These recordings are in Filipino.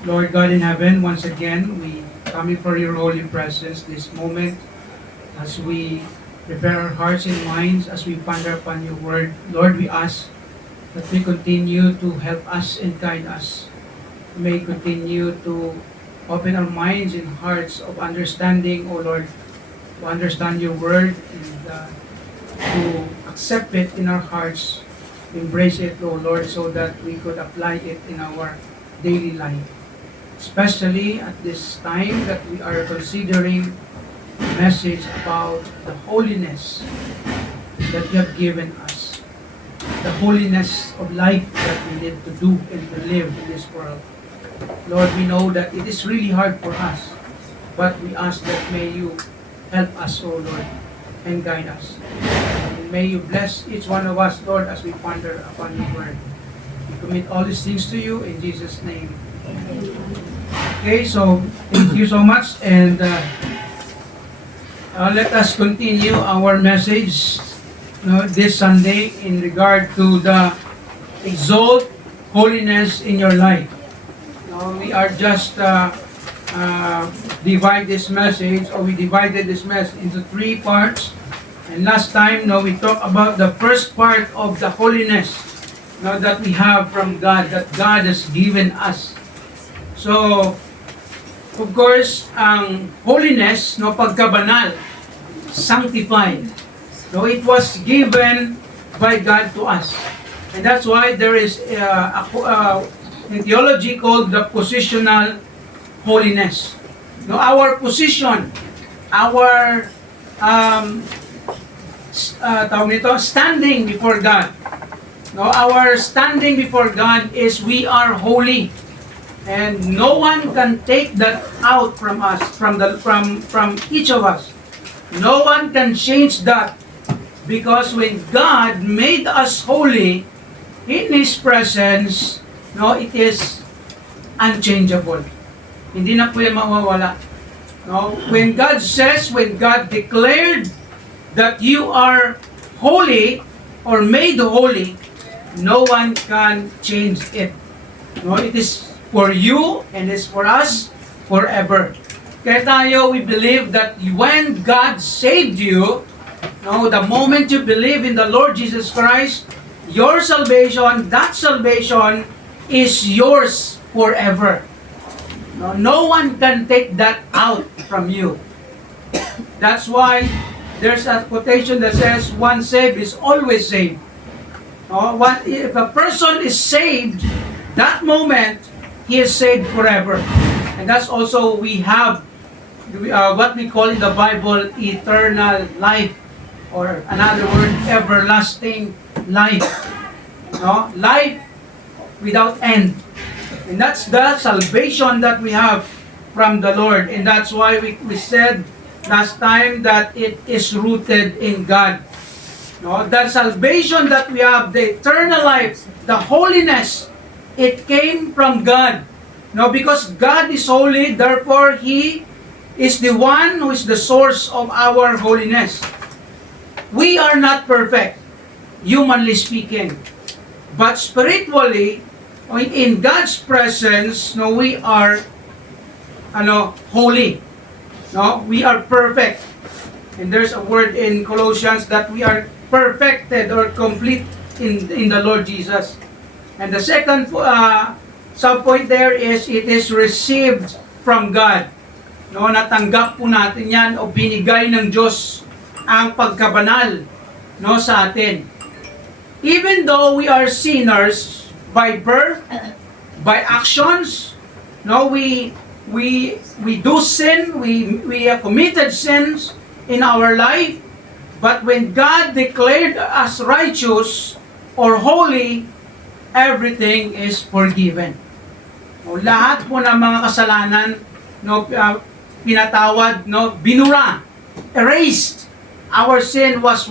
Lord God in heaven, once again, we come before your holy presence this moment as we prepare our hearts and minds, as we ponder upon your word. Lord, we ask that we continue to help us and guide us. May continue to open our minds and hearts of understanding, O Lord, to understand your word and to accept it in our hearts, embrace it, O Lord, so that we could apply it in our daily life. Especially at this time that we are considering a message about the holiness that you have given us, the holiness of life that we need to do and to live in this world. Lord, we know that it is really hard for us, but we ask that may you help us, O Lord, and guide us. And may you bless each one of us, Lord, as we ponder upon your word. We commit all these things to you in Jesus' name. Okay, so thank you so much, and let us continue our message this Sunday in regard to the exalt holiness in your life. We are just divide this message, or we divided this message into three parts. And last time, we talked about the first part of the holiness that we have from God, that God has given us. So, of course, ang holiness, pagkabanal, sanctified, it was given by God to us. And that's why there is a theology called the positional holiness. Our position, our standing before God. Our standing before God is we are holy. And no one can take that out from us, from each of us. No one can change that, because when God made us holy in His presence, it is unchangeable. Hindi na po yan mawawala. When God says, when God declared that you are holy or made holy, no one can change it. It is for you and it's for us forever. Kaya tayo, we believe that when God saved you, the moment you believe in the Lord Jesus Christ, your salvation, that salvation is yours forever. No one can take that out from you. That's why there's a quotation that says, "One saved is always saved." If a person is saved, that moment, he is saved forever. And that's also we have what we call in the Bible eternal life, or another word, everlasting life. Life without end. And that's the salvation that we have from the Lord. And that's why we said last time that it is rooted in God. The salvation that we have, the eternal life, the holiness, it came from God. Because God is holy, therefore He is the one who is the source of our holiness. We are not perfect, humanly speaking. But spiritually, in God's presence, we are holy. We are perfect. And there's a word in Colossians that we are perfected or complete in the Lord Jesus. And the second sub-point there is it is received from God. Natanggap po natin yan o binigay ng Diyos ang pagkabanal sa atin. Even though we are sinners by birth, by actions, we do sin, we have committed sins in our life, but when God declared us righteous or holy, everything is forgiven. Lahat po ng mga kasalanan pinatawad, binura, erased. Our sin was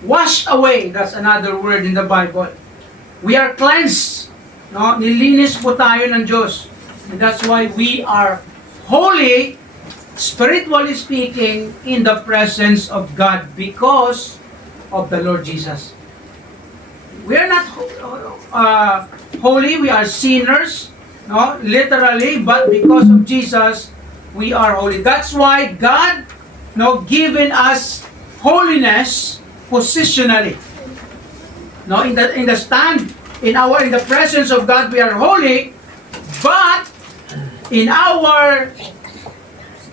washed away. That's another word in the Bible. We are cleansed. Nilinis po tayo ng Diyos. And that's why we are holy, spiritually speaking, in the presence of God because of the Lord Jesus. We are not holy, we are sinners. no, literally, but because of Jesus, we are holy. That's why God, no, given us holiness positionally. No, in the stand, in the presence of God, we are holy, but in our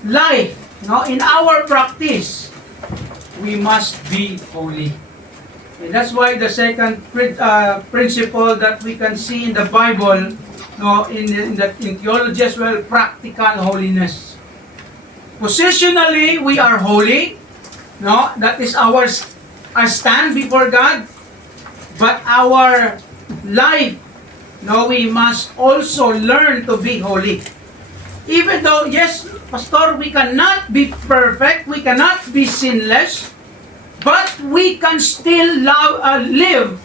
life, no, in our practice, we must be holy. And that's why the second principle that we can see in the Bible, no, in theology as well, practical holiness. Positionally, we are holy. No, that is our stand before God. But our life, no, we must also learn to be holy. Even though, yes, Pastor, we cannot be perfect, we cannot be sinless, but we can still live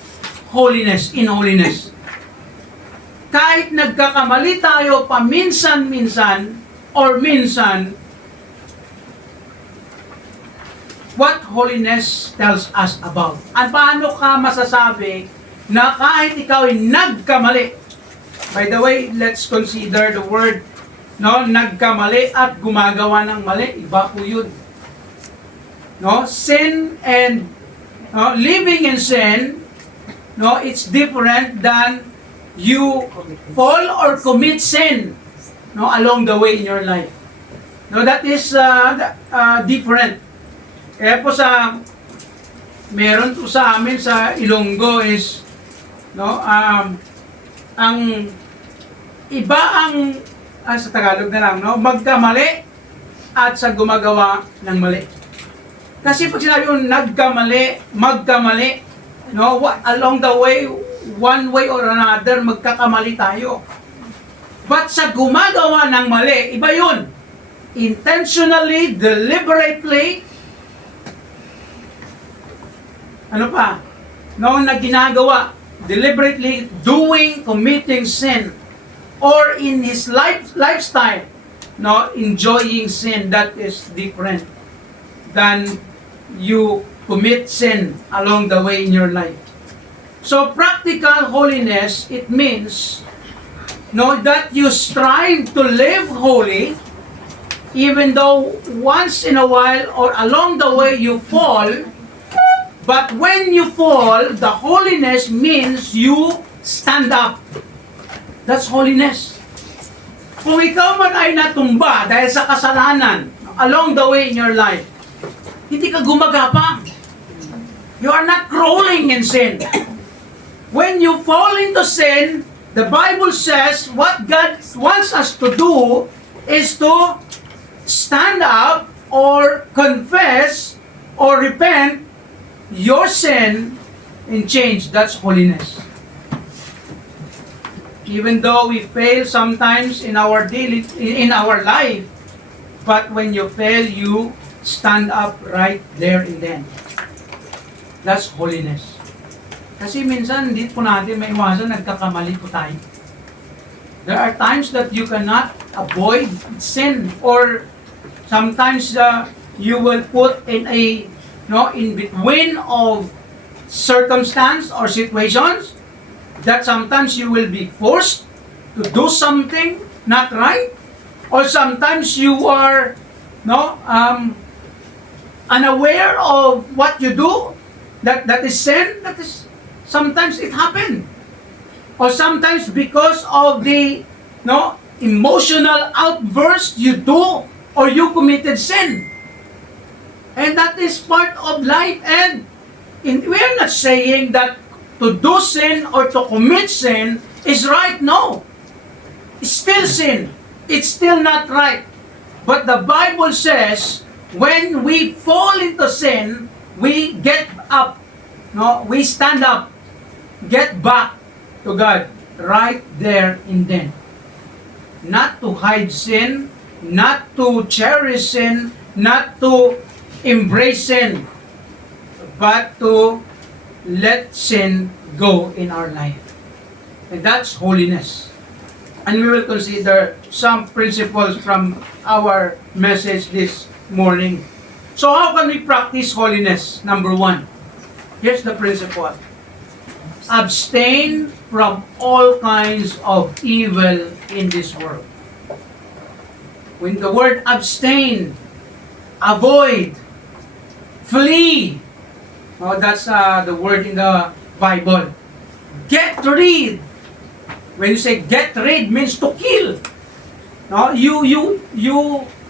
holiness, in holiness. Kahit nagkakamali tayo paminsan-minsan or minsan, what holiness tells us about. At paano ka masasabi na kahit ikaw ay nagkamali? By the way, let's consider the word, no, nagkamali at gumagawa ng mali. Iba po yun. No, sin and living in sin, no, it's different than you fall or commit sin, no, along the way in your life. No, that is different. Kaya po meron po sa amin sa Ilonggo is, no, ang iba ang, sa Tagalog na lang, no, magkamali at sa gumagawa ng mali. Kasi pag sinabi yung nagkamali, magkamali, no, along the way, one way or another, magkakamali tayo. But sa gumagawa ng mali, iba yun. Intentionally, deliberately, ano pa? No, na ginagawa, deliberately doing, committing sin, or in his lifestyle, no, enjoying sin. That is different than you commit sin along the way in your life. So practical holiness, it means, no, that you strive to live holy, even though once in a while or along the way you fall. But when you fall, the holiness means you stand up. That's holiness. Kung ikaw man ay natumba dahil sa kasalanan along the way in your life, hindi ka gumagapang. You are not crawling in sin. When you fall into sin, the Bible says what God wants us to do is to stand up or confess or repent your sin and change. That's holiness. Even though we fail sometimes in our life, but when you fail, you stand up right there and then. That's holiness. Kasi minsan, hindi po natin maiwasan, nagkakamali po tayo. There are times that you cannot avoid sin, or sometimes you will put in in between of circumstance or situations that sometimes you will be forced to do something not right, or sometimes you are unaware of what you do that is sin. That is sometimes it happen, or sometimes because of the emotional outburst you do or you committed sin. And that is part of life. And we are not saying that to do sin or to commit sin is right. No. It's still sin. It's still not right. But the Bible says, when we fall into sin, we get up. No, we stand up. Get back to God right there and then. Not to hide sin, not to cherish sin, not to embrace sin, but to let sin go in our life. And that's holiness. And we will consider some principles from our message this morning. So how can we practice holiness? Number one, here's the principle. abstain from all kinds of evil in this world. When the word abstain, avoid, flee, that's the word in the Bible. Get rid. When you say get rid, means to kill. No, you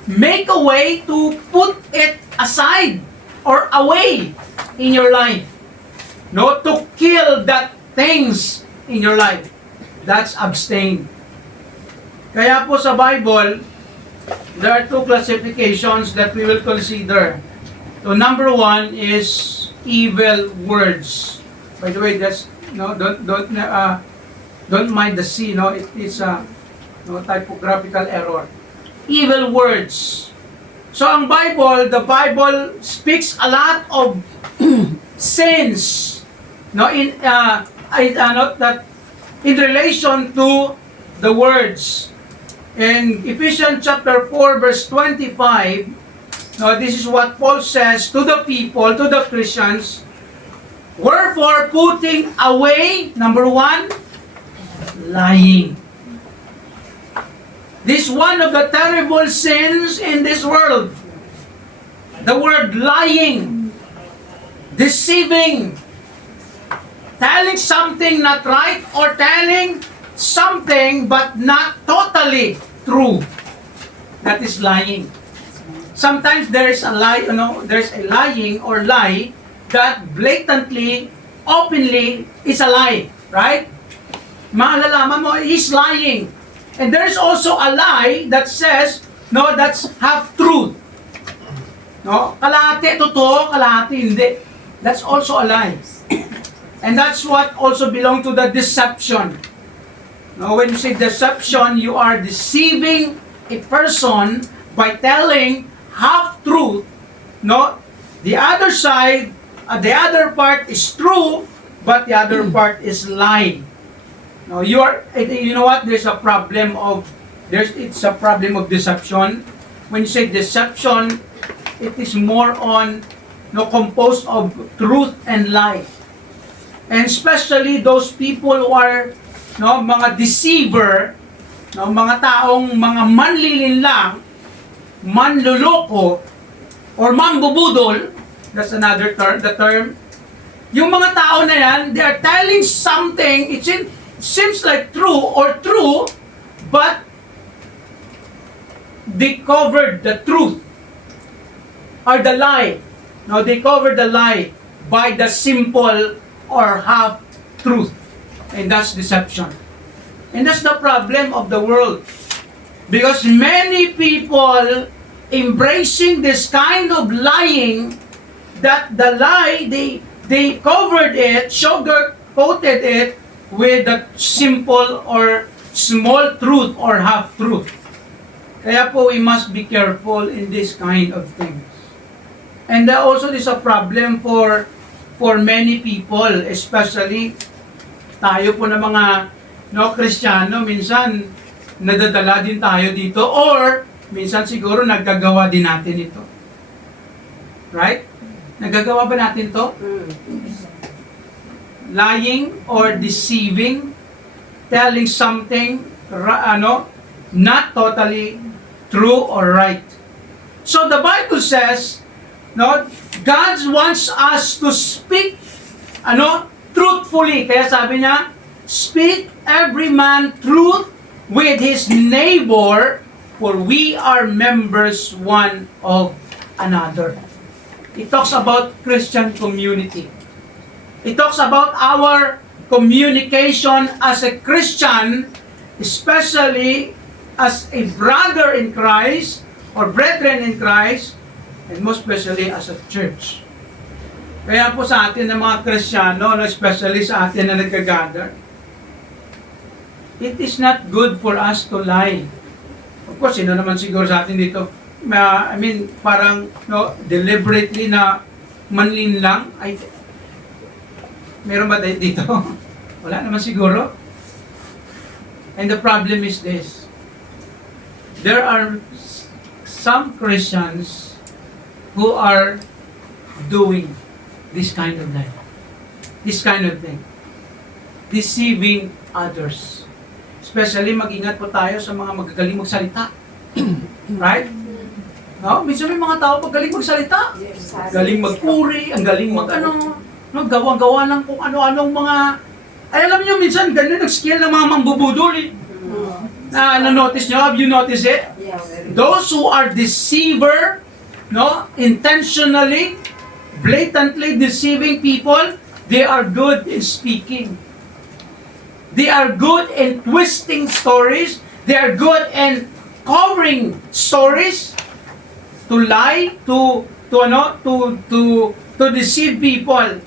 make a way to put it aside or away in your life. No, to kill that things in your life. That's abstain. Kaya po sa Bible, there are two classifications that we will consider. So number one is evil words. By the way, that's don't mind the C. No, it is a typographical error. Evil words. So ang Bible, the Bible speaks a lot of sins. No, in relation to the words. In Ephesians chapter 4 verse 25, this is what Paul says to the people, to the Christians. Wherefore, putting away, number one, lying. This is one of the terrible sins in this world. The word lying, deceiving, telling something not right, or telling something but not totally true. That is lying. Sometimes there's a lie, there's a lying or lie that blatantly, openly is a lie, right? Maalalaman mo, he's lying. And there's also a lie that says, that's half truth. No, kalahati totoo, kalahati hindi. That's also a lie. And that's what also belong to the deception. Now, when you say deception, you are deceiving a person by telling half-truth. No, the other side, the other part is true, but the other part is lie. Now, you know what? It's a problem of deception. When you say deception, it is more on composed of truth and lie. And especially those people who are mga deceiver, mga taong mga manlilinlang, manluloko, or mambubudol, that's another term, the term. Yung mga tao na yan, they are telling something, it seems like true, but they covered the truth, or the lie. No, they covered the lie by the simple or half truth. And that's deception. And that's the problem of the world. Because many people embracing this kind of lying, that the lie, they covered it, sugar-coated it with a simple or small truth or half truth. Kaya po, we must be careful in this kind of things. And also, this is a problem for many people, especially tayo po na mga Kristiyano, minsan nadadala din tayo dito, or minsan siguro naggagawa din natin ito. Right? Nagagawa ba natin to? Lying or deceiving, telling something not totally true or right. So the Bible says, God wants us to speak truthfully. Kaya sabi niya, speak every man truth with his neighbor, for we are members one of another. It talks about Christian community. It talks about our communication as a Christian, especially as a brother in Christ or brethren in Christ, and most especially as a church. Kaya po sa atin ng mga Kristiyano, especially sa atin na nagka-gather, it is not good for us to lie. Of course, sino naman siguro sa atin dito, parang deliberately na manlinlang, meron ba dito? Wala naman siguro. And the problem is this. There are some Christians who are doing this kind of life. This kind of thing. deceiving others. Especially, mag-ingat po tayo sa mga magagaling magsalita. Right? No? Minsan may mga tao magaling magsalita. Galing magpuri, ang galing mag-ano. No? Gawa-gawa lang kung ano-anong mga... Ay, alam niyo, minsan ganun ang skill ng mga mambubudol. Na-notice nyo? Have you noticed it? Those who are deceiver, no, intentionally, blatantly deceiving people, they are good in speaking. They are good in twisting stories. They are good in covering stories to lie, to deceive people.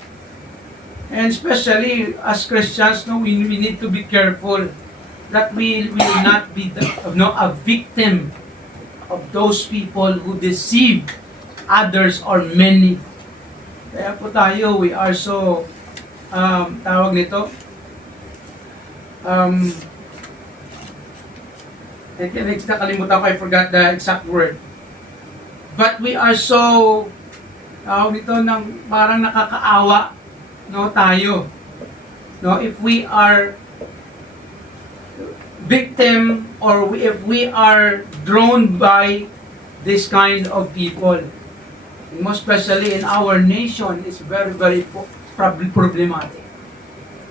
And especially as Christians, no, we need to be careful that we will not be a victim of those people who deceive others or many. Kaya po tayo, we are so, tawag nito, nakalimutan ko, I forgot the exact word. But we are so, tawag nito, parang nakakaawa, no, tayo. No, if we are victim or if we are drawn by this kind of people. And most especially in our nation, it's very, very problematic.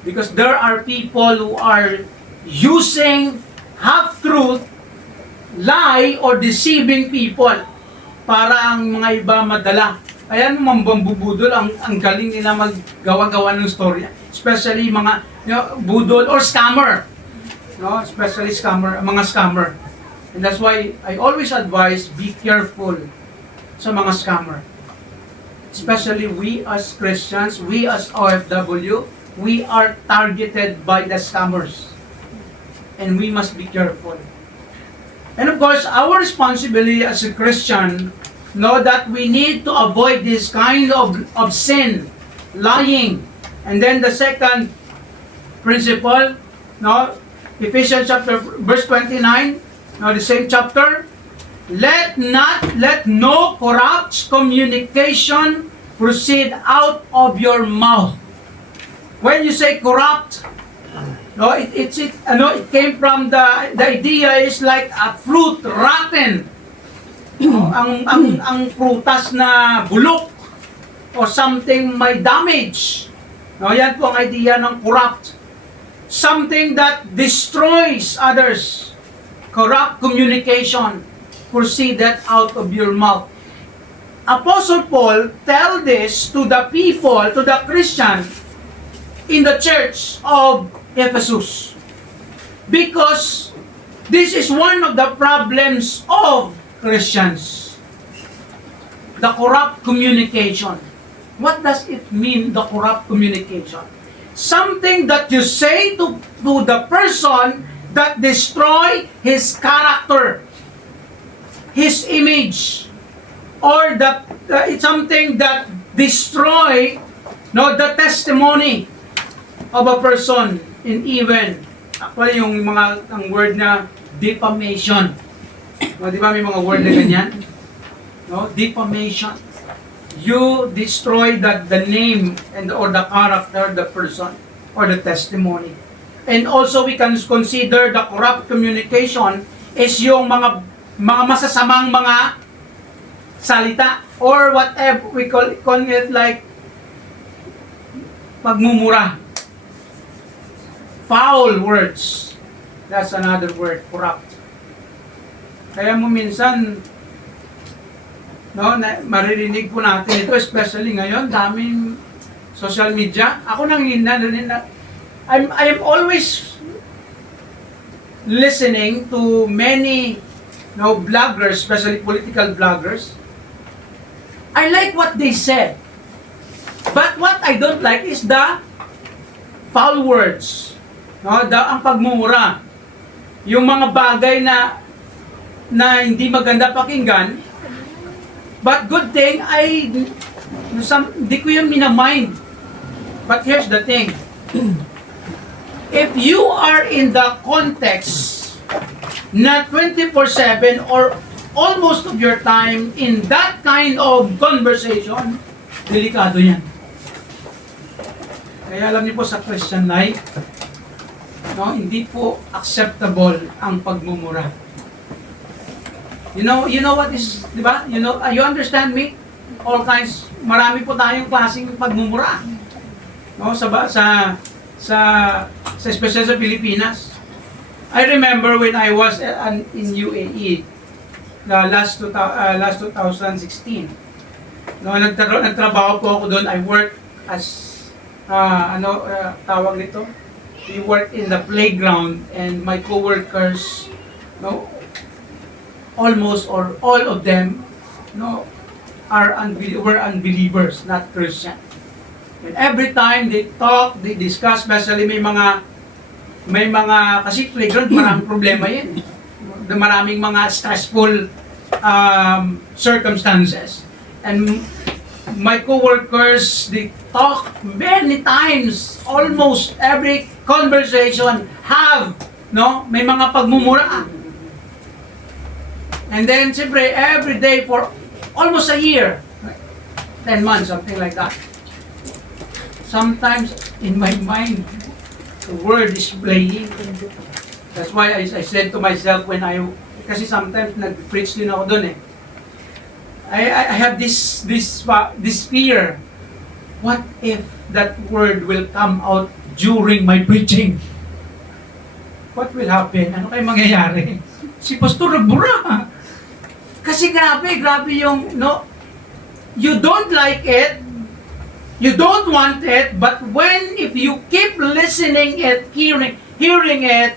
Because there are people who are using half-truth, lie, or deceiving people para ang mga iba madala. Ayan, mambambubudol, ang galing nila maggawa-gawa ng storya. Especially mga budol or scammer. No, especially mga scammer. And that's why I always advise, be careful sa mga scammer. Especially we as Christians, we as OFW, we are targeted by the scammers. And we must be careful. And of course, our responsibility as a Christian, know that we need to avoid this kind of sin, lying. And then the second principle, no, Ephesians chapter verse 29, no, the same chapter. Let no corrupt communication proceed out of your mouth. When you say corrupt, no, it came from the idea is like a fruit rotten. No, ang prutas na bulok or something may damage. No, yan po ang idea ng corrupt. Something that destroys others. Corrupt communication proceeded out of your mouth. Apostle Paul tell this to the people, to the Christians in the church of Ephesus. Because this is one of the problems of Christians. The corrupt communication. What does it mean, the corrupt communication? Something that you say to the person that destroy his character, his image, or it's something that destroy the testimony of a person, in even actually yung ang word na defamation. No, di ba may mga word na ganyan? No, defamation. You destroy the name or the character of the person or the testimony. And also we can consider the corrupt communication is yung mga masasamang mga salita or whatever we call it like pagmumura. Foul words. That's another word, corrupt. Kaya mo minsan maririnig po natin ito, especially ngayon, daming social media. Ako I am always listening to many bloggers, especially political bloggers. I like what they said. But what I don't like is the foul words. Ang pagmumura. Yung mga bagay na hindi maganda pakinggan. But good thing, di ko yung minamind. But here's the thing. If you are in the context na 24/7 or almost of your time in that kind of conversation, delikado yan. Kaya alam niyo po sa Christian life, No, hindi po acceptable ang pagmumura. You know what is, di ba? You understand me? All kinds, marami po tayong klaseng pagmumura. No, especially sa Pilipinas. I remember when I was in UAE, last 2016. No, nagtrabaho po ako doon. I worked as tawag nito. We worked in the playground, and my coworkers, no, almost or all of them, no, were unbelievers, not Christian. And every time they talk, they discuss, especially may mga kasi playground, maraming problema yan. Maraming mga stressful circumstances. And my coworkers, they talk many times, almost every conversation may mga pagmumura. And then, siyempre, every day for almost a year, 10 months, something like that. Sometimes, in my mind, the word is playing. That's why I said to myself kasi sometimes nag-preach din ako doon eh. I have this fear. What if that word will come out during my preaching? What will happen? Ano kayo mangyayari? Si Pastor nagbura. Kasi grabe yung, no, you don't like it, you don't want it, but if you keep listening it, hearing it,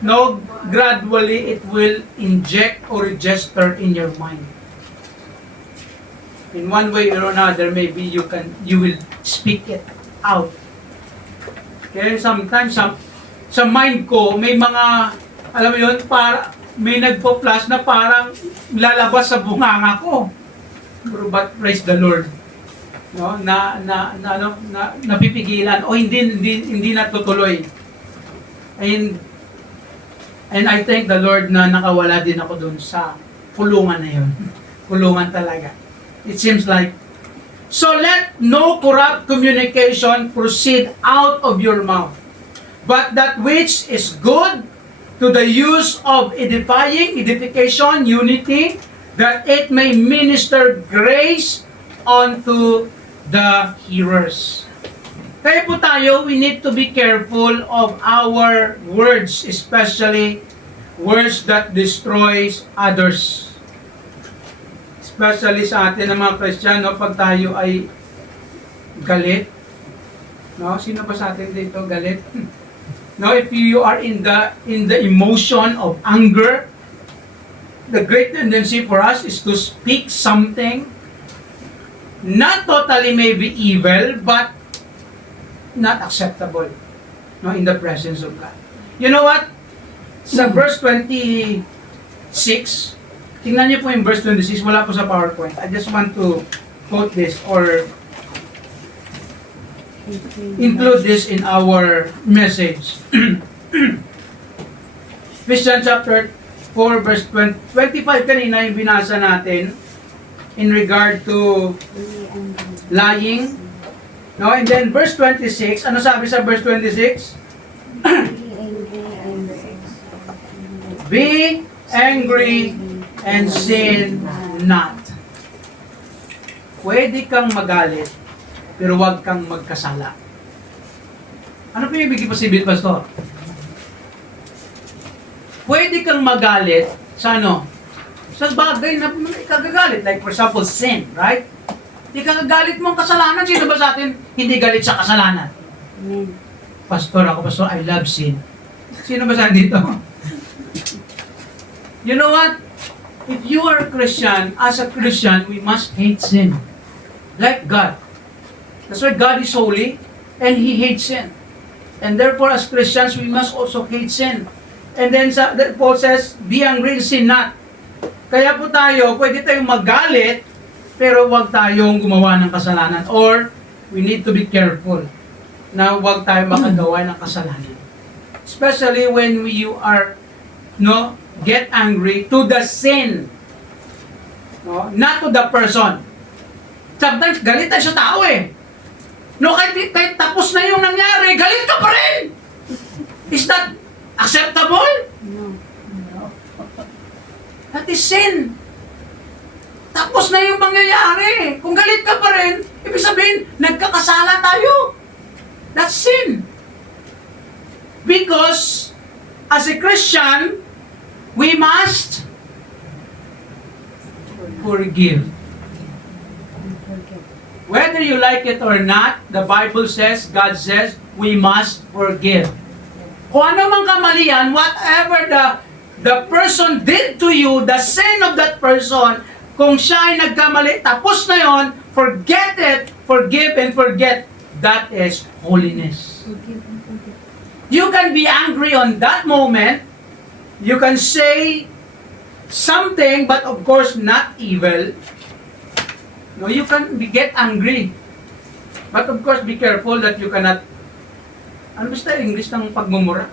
no, gradually it will inject or register in your mind. In one way or another, maybe you will speak it out. Okay, sometimes sa mind ko, may mga, alam mo yun, may nagpo-flash na parang lalabas sa bunganga ko. But praise the Lord. No, napipigilan o hindi natutuloy. And I thank the Lord na nakawala din ako doon sa kulungan na yun. Kulungan talaga. It seems like, so let no corrupt communication proceed out of your mouth, but that which is good to the use of edification, unity, that it may minister grace unto the hearers. Kaya po tayo, we need to be careful of our words, especially words that destroys others. Especially sa atin ng mga Kristiyano, pag tayo ay galit. No, sino ba sa atin dito galit? No, if you are in the emotion of anger, the great tendency for us is to speak something not totally maybe evil, but not acceptable, no, in the presence of God. You know what? Sa verse 26, tingnan niyo po yung verse 26, wala po sa PowerPoint. I just want to quote this or include this in our message. Ephesians chapter 4 verse 25 kanina yung binasa natin in regard to lying. No, and then verse 26, ano sabi sa verse 26? Be angry and sin not. Pwede kang magalit, pero huwag kang magkasala. Ano po yung ibig sabihin, Pastor? Pwede kang magalit sa ano? Sa bagay na ikagagalit. Like for example, sin, right? Ikagagalit mo ang kasalanan. Sino ba sa atin hindi galit sa kasalanan? Pastor, I love sin. Sino ba sa atin dito? You know what? If you are a Christian, as a Christian, we must hate sin. Like God. That's why God is holy and He hates sin. And therefore, as Christians, we must also hate sin. And then Paul says, be angry and sin not. Kaya po tayo, pwede tayong magalit, pero huwag tayong gumawa ng kasalanan. Or, we need to be careful na huwag tayong makagawa ng kasalanan. Especially when you are, get angry to the sin. No? Not to the person. Sometimes, galit tayo sa tao eh. No, kahit tapos na yung nangyari, galit ka pa rin! Is that acceptable? No. That is sin. Tapos na yung mangyayari. Kung galit ka pa rin, ibig sabihin, nagkakasala tayo. That's sin. Because, as a Christian, we must forgive. Whether you like it or not, the Bible says, God says, we must forgive. Kung ano mang kamalian, whatever the person did to you, the sin of that person, kung siya ay nagkamali, tapos na yon, forget it, forgive and forget. That is holiness. You can be angry on that moment. You can say something, but of course not evil. No, you can get angry. But of course, be careful that you cannot... Ano basta English ng pagmumura?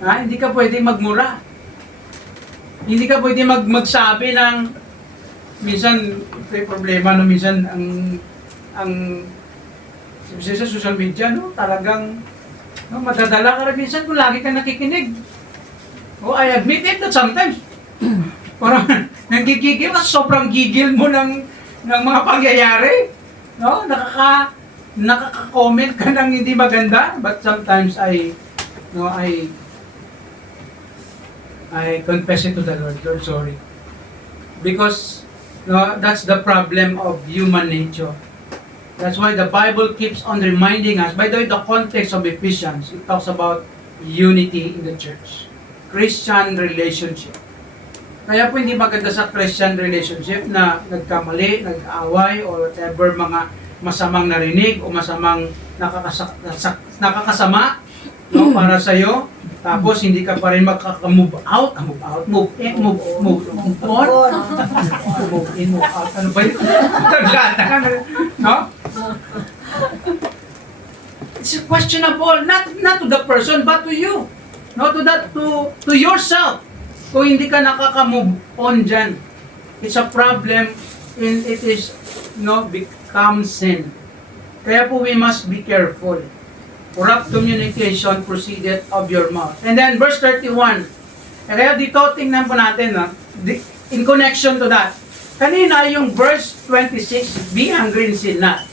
Hindi ka pwede magmura. Hindi ka pwede magsabi ng... Minsan, may problema, no? Minsan, sa social media, no? Talagang, no? Madadala ka rin minsan kung lagi ka nakikinig. Oh, I admit it that sometimes, parang nagigigil, sobrang gigil mo ng mga pangyayari. No? Nakaka-comment ka ng hindi maganda, but sometimes I confess it to the Lord. Lord, sorry. Because that's the problem of human nature. That's why the Bible keeps on reminding us. By the way, the context of Ephesians, it talks about unity in the church. Christian relationship. Kaya po hindi maganda sa Christian relationship na nagkamali, nag-away, or whatever mga masamang narinig o masamang nakakasama, no, para sa'yo. Tapos hindi ka pa rin move in, move on, move in, move out. Ano ba yun? No? It's questionable, not to the person, but to you. No, to yourself. Kung hindi ka nakaka-move on dyan, it's a problem and it is become sin. Kaya po we must be careful. Corrupt communication proceeded of your mouth. And then verse 31. Kaya dito tingnan po natin, in connection to that. Kanina yung verse 26, be angry and sin not.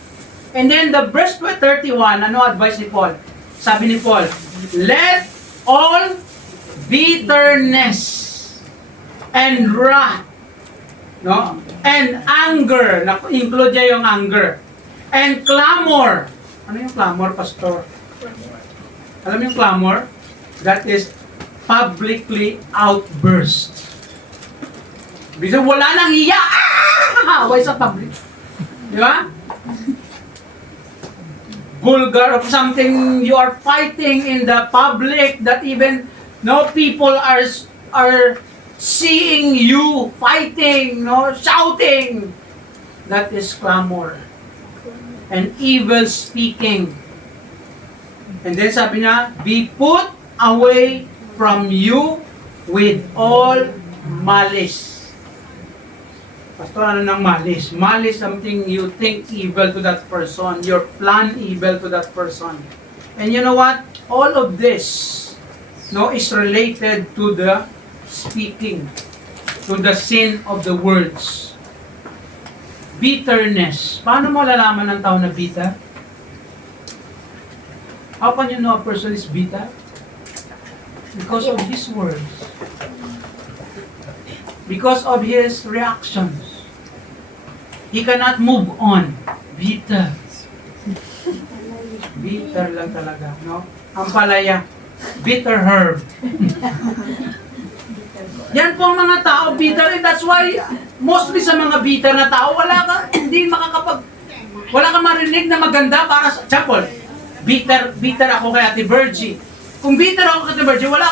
And then the verse 31, ano advice ni Paul? Sabi ni Paul, let all bitterness and wrath, no? And anger, include niya yung anger. And clamor. Ano yung clamor, pastor? Alam mo yung clamor? That is publicly outburst. Bisa wala nang hiya. Away sa public. Di ba? Vulgar of something you are fighting in the public that even people are seeing you fighting, shouting. That is clamor. And evil speaking. And then sabi niya, be put away from you with all malice. Pastor, ano ng malice? Malice, something you think evil to that person. You plan evil to that person. And you know what? All of this is related to the speaking, to the sin of the words. Bitterness. Paano mo lalaman ng tao na bitter? How can you know a person is bitter? Because of his words. Because of his reactions. He cannot move on. Bitter. Bitter lang talaga, no? Ang palaya. Bitter herb. Yan po ang mga tao, bitter. And that's why, mostly sa mga bitter na tao, wala ka marinig na maganda para sa, example, bitter ako kay Ate Virgie. Kung bitter ako kay Ate Virgie, wala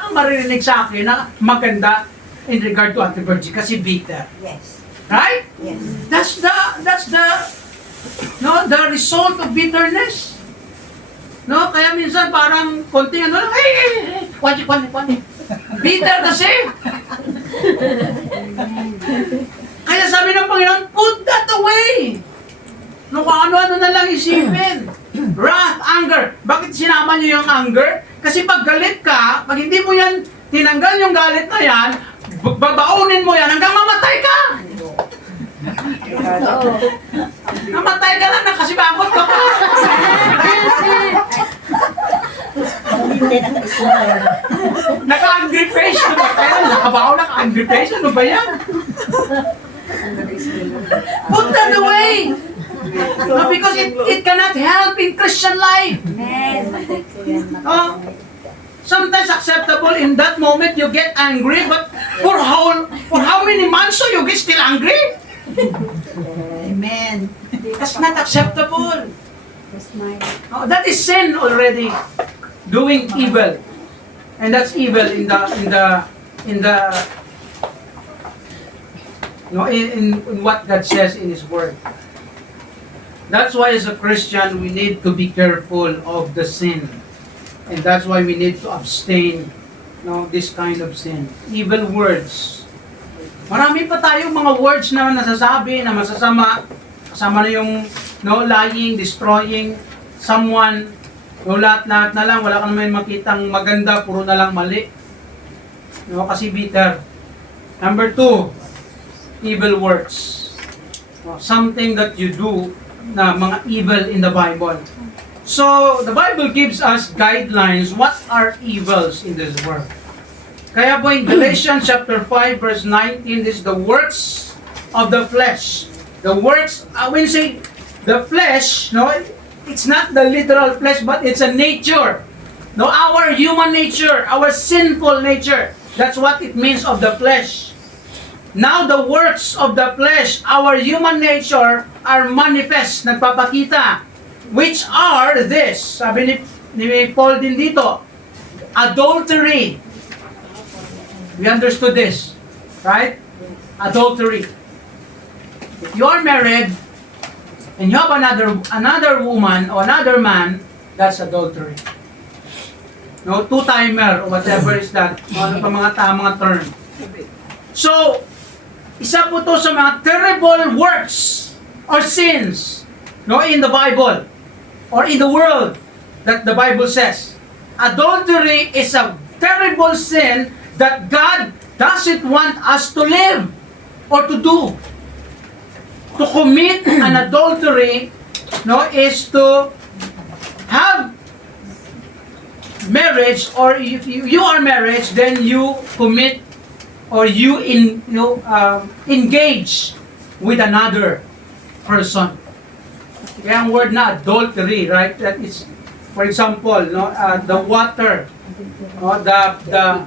kang maririnig sa akin na maganda in regard to Ate Virgie kasi bitter. Yes. Right? Yes. That's the result of bitterness. No, kaya minsan parang konting lang, kwani. Bitter kasi. Kaya sabi ng Panginoon, put that away. No, kung ano-ano na lang isipin. Wrath, anger. Bakit sinama niyo yung anger? Kasi pag galit ka, pag hindi mo yan, tinanggal yung galit na yan, babaunin mo yan hanggang mamatay ka. Namatay ka lang na kasi bakot ka pa. Naka-angry face. Ano ba kaya? Nakabaw naka-angry face. Ano ba yan? Put that away. No, because it cannot help in Christian life. Sometimes acceptable in that moment you get angry, but for how many months so you get still angry? Amen. That's not acceptable. That's my... Oh, that is sin already. Doing evil. And that's evil in what God says in His Word. That's why as a Christian, we need to be careful of the sin. And that's why we need to abstain this kind of sin. Evil words. Marami pa tayong mga words na nasasabi na masasama. Kasama na yung lying, destroying someone. Lahat-lahat na lang. Wala ka naman makitang maganda. Puro na lang mali. Kasi bitter. Number 2, evil words. Something that you do na mga evil in the Bible. So, the Bible gives us guidelines. What are evils in this world? Kaya po in Galatians chapter 5 verse 19, this is the works of the flesh. The works, when you say the flesh, it's not the literal flesh, but it's a nature. Our human nature, our sinful nature. That's what it means of the flesh. Now the works of the flesh, our human nature, are manifest, nagpapakita. Which are this, sabi ni Paul din dito, adultery. We understood this, right? Adultery. If you are married, and you have another woman or another man, that's adultery. Two-timer or whatever is that, ano pa mga tamang term. So, isa po to sa mga terrible works or sins in the Bible or in the world that the Bible says. Adultery is a terrible sin that God doesn't want us to live or to do. To commit an adultery is to have marriage, or if you are married, then you commit or you engage with another person. Kaya ang word na adultery, right? That is, for example, the water, the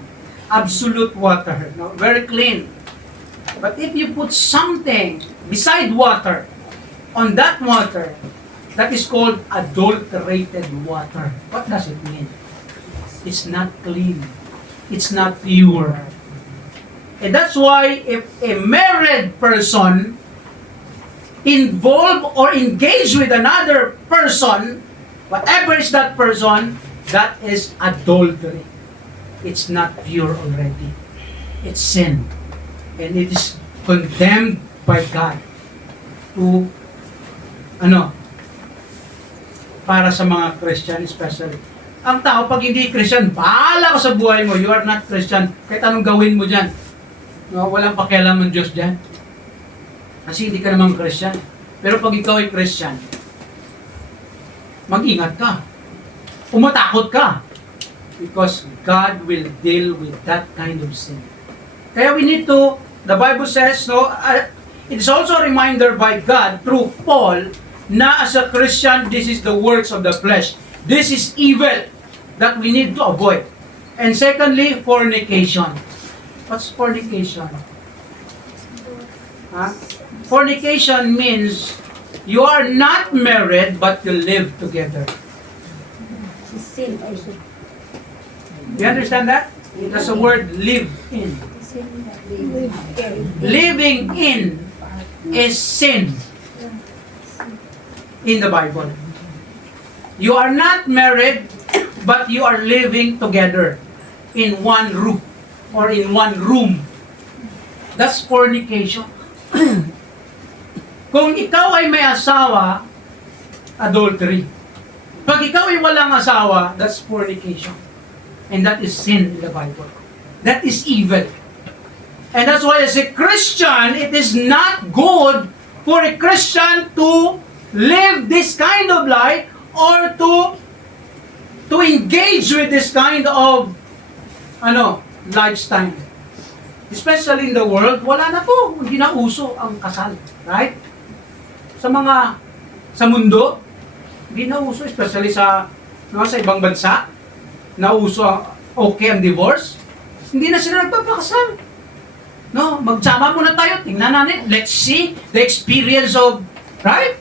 absolute water, very clean. But if you put something beside water, on that water, that is called adulterated water. What does it mean? It's not clean. It's not pure. And that's why if a married person involve or engage with another person, whatever is that person, that is adultery. It's not pure already. It's sin. And it is condemned by God to, para sa mga Christian especially. Ang tao, pag hindi Christian, bahala ka sa buhay mo, you are not Christian, kahit anong gawin mo dyan. Walang pakialam ng Diyos dyan. Kasi hindi ka naman Christian. Pero pag ikaw ay Christian, mag-ingat ka. Umatakot ka. Because God will deal with that kind of sin. Kaya we need to, the Bible says, it is also a reminder by God through Paul na as a Christian, this is the works of the flesh. This is evil that we need to avoid. And secondly, fornication. What's fornication? Fornication means you are not married but you live together. Sin also. You understand that? That's the word live in. Living in is sin in the Bible. You are not married, but you are living together in one roof or in one room. That's fornication. Kung ikaw ay may asawa, adultery. Pag ikaw ay walang asawa, that's fornication. And that is sin in the Bible. That is evil. And that's why as a Christian, it is not good for a Christian to live this kind of life or to engage with this kind of lifestyle. Especially in the world, wala na po, hindi na uso ang kasal, right? Sa mundo, hindi na uso, especially sa ibang bansa, na uso okay ang divorce. Hindi na sila nagpapakasal. No, magsama muna tayo, tingnan natin, let's see the experience of, right?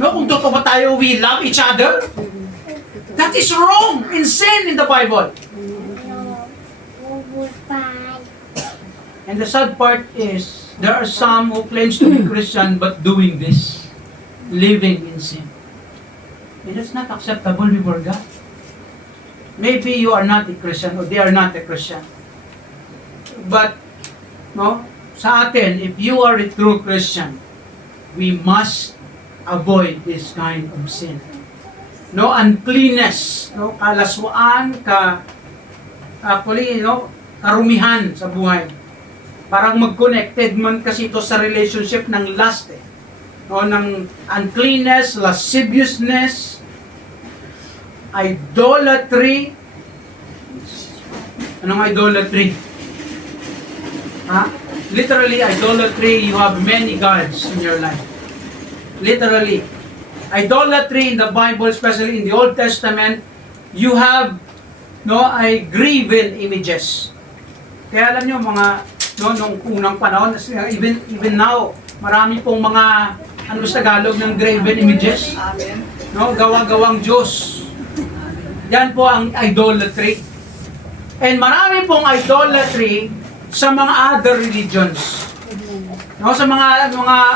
No, kung totoo ba tayo, we love each other. That is wrong in sin in the Bible. And the sad part is, there are some who claims to be Christian but doing this, living in sin. And it's not acceptable before God. Maybe you are not a Christian or they are not a Christian. But, sa atin, if you are a true Christian, we must avoid this kind of sin. Uncleanness, kalaswaan, karumihan sa buhay. Parang mag-connected man kasi ito sa relationship ng lust ng uncleanness, lasciviousness, idolatry. Anong idolatry? Literally, idolatry, you have many gods in your life. Literally. Idolatry in the Bible, especially in the Old Testament, you have graven images. Kaya alam nyo, nung unang panahon, even now, marami pong mga, sa Tagalog ng graven images? Gawa-gawang Diyos. Yan po ang idolatry. And marami pong idolatry sa mga other religions. Sa mga